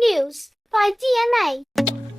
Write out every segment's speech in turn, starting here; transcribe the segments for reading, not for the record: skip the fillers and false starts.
News 快啲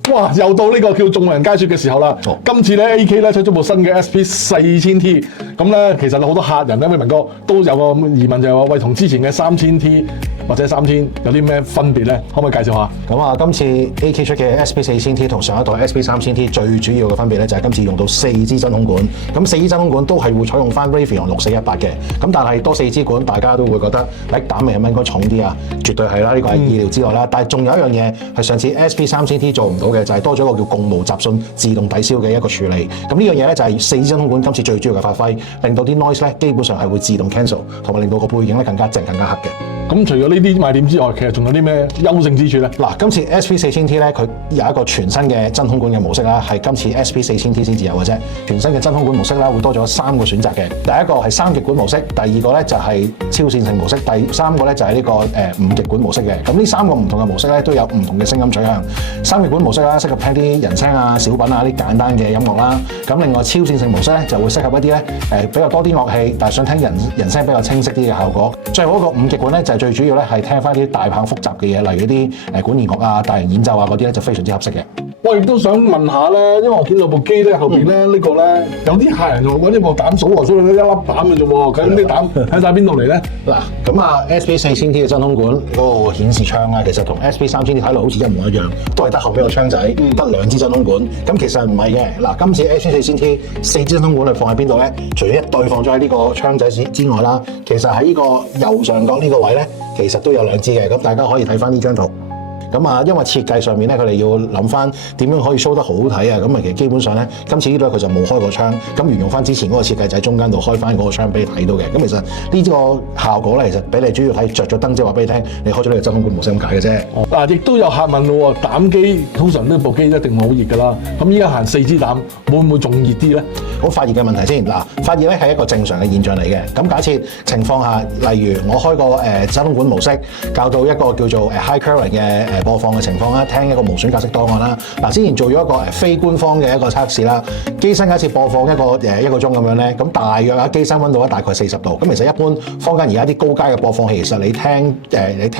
嚟！哇！又到呢個叫眾人皆説嘅時候啦。今次咧 AK 咧出咗部新嘅 SP4000T， 咁咧其實好多客人咧，明哥都有個疑問就係話：喂，同之前嘅3000T或者3000有啲咩分別咧？可唔可以介紹下？咁啊，今次 AK 出嘅 SP4000T 同上一代 SP3000T 最主要嘅分別咧，就係今次用到4支真空管。咁4支真空管都係會採用翻 Raytheon 6418嘅。咁但係多4支管，大家都會覺得膽味係咪應該重啲啊？絕對係啦，呢個係意料之內啦。但係仲有一樣嘢係上次 SP3000T 做唔到嘅，就係多咗一個叫共無雜訊自動抵消嘅一個處理。咁呢樣嘢咧就係4支真空管今次最主要嘅發揮，令到啲 noise 咧基本上係會自動 cancel， 同埋令到個背景咧更加靜、更加黑嘅。咁除咗呢啲賣點之外，其實仲有啲咩優勝之處咧？嗱，今次 SP4000T 咧，佢有一個全新嘅真空管嘅模式啦，係今次 SP4000T 先至有嘅啫。全新嘅真空管模式啦，會多咗3個選擇嘅。第一個係3極管模式，第二個咧就係超線性模式，第三個咧就係呢個5極管模式嘅。咁呢3個唔同嘅模式咧，都有唔同嘅聲音取向。3極管模式啦，適合聽啲人聲啊、小品啊啲簡單嘅音樂啦。咁另外超線性模式咧，就會適合一啲咧比較多啲樂器，但係想聽人聲比較清晰啲嘅效果。最後一個5極管咧，就係最主要咧係聽翻啲大棒複雜嘅嘢，例如啲管弦樂啊、大型演奏啊嗰啲咧，就非常之合適嘅。我亦都想問下咧，因為我見到部機咧後邊咧呢個咧有啲客人就揾呢部膽數嚟數到一粒膽嘅啫喎，咁啲膽喺晒邊度嚟咧？嗱，咁啊 SP4000T 嘅真空管嗰個顯示窗咧，其實同 SP3000T 睇落好似一模一樣，都係得後邊個窗仔，得2支真空管。咁其實唔係嘅，嗱，今次 SP4000T 4支真空管係放喺邊度咧？除咗一對放咗喺呢個窗仔之外啦，其實喺呢個右上角呢個位咧，其實都有2支嘅。咁大家可以睇翻呢張圖。咁啊，因為設計上面咧，佢哋要諗翻點樣可以 show 得好好睇啊！咁啊，其實基本上咧，今次呢度佢就冇開過窗，咁沿用翻之前嗰個設計就喺中間度開翻嗰個窗俾你睇到嘅。咁其實呢個效果咧，其實俾你主要睇着咗燈，即係話俾你聽，你開咗呢個真空管模式咁解嘅啫。嗱，亦都有客問咯喎，膽機通常呢部機一定好熱㗎啦，咁依家行4支膽，會唔會仲熱啲咧？好，發熱嘅問題先。嗱，發熱咧係一個正常嘅現象嚟嘅。咁假設情況下，例如我開個真空管模式，校到一個叫做high current 嘅播放嘅情況啦，聽一個無損格式檔案啦。嗱，之前做咗一個非官方嘅一個測試啦，機身假設播放一個鐘咁樣咧，咁大約啊機身溫度咧大概40度。咁其實一般坊間而家啲高階嘅播放器，其實你聽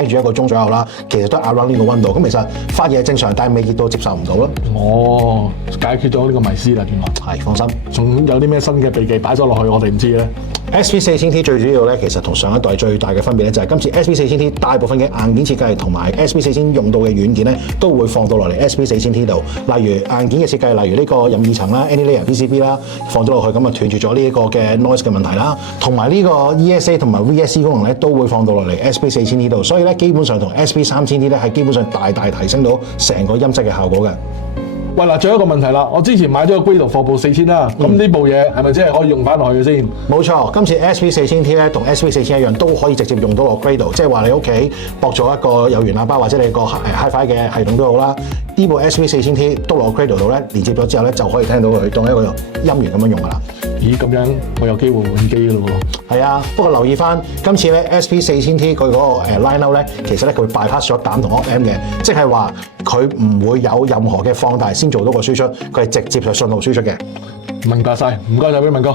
住1個鐘左右啦，其實都係 around 呢個溫度。咁其實發熱係正常，但係未熱到接受唔到咯。哦，解決咗呢個迷思啦，原來。係，放心。仲有啲咩新嘅秘技擺咗落去，我哋唔知咧。SP4000T 最主要咧，其實同上一代最大嘅分別咧，就係今次 SP4000T 大部分嘅硬件設計同埋 SP4000用到嘅軟件咧，都會放到落嚟 SP4000T 度。例如硬件嘅設計，例如呢個任意層啦、Any Layer PCB 啦，放咗落去咁啊斷絕咗呢一個嘅 noise 嘅問題啦。同埋呢個 ESA 同埋 VSC 功能咧，都會放到落嚟 SP4000T 度。所以咧，基本上同 SP3000T 咧係基本上大大提升到成個音質嘅效果嘅。喂，嗱，仲有一個問題啦，我之前買咗個 Grado 貨部4000啦，咁呢部嘢係咪真係可以用翻落去嘅先？冇錯，今次 SP4000T 咧同 SP4000一樣，都可以直接用到落 Grado， 即係話你屋企駁咗一個有源喇叭或者你個 Hi-Fi 嘅系統都好啦。呢部 SP4000T 都落 Grado 度咧，連接咗之後咧就可以聽到佢當一個音源咁樣用噶啦。咦，咁樣我有機會換機㗎咯喎。係啊，不過留意翻今次咧 SP4000T 佢嗰個line out 咧，其實咧佢會 bypass 咗膽同 op amp 嘅，即係話佢唔會有任何嘅放大先做到個輸出，佢係直接就信號輸出嘅。明白晒，唔該晒，俾文哥。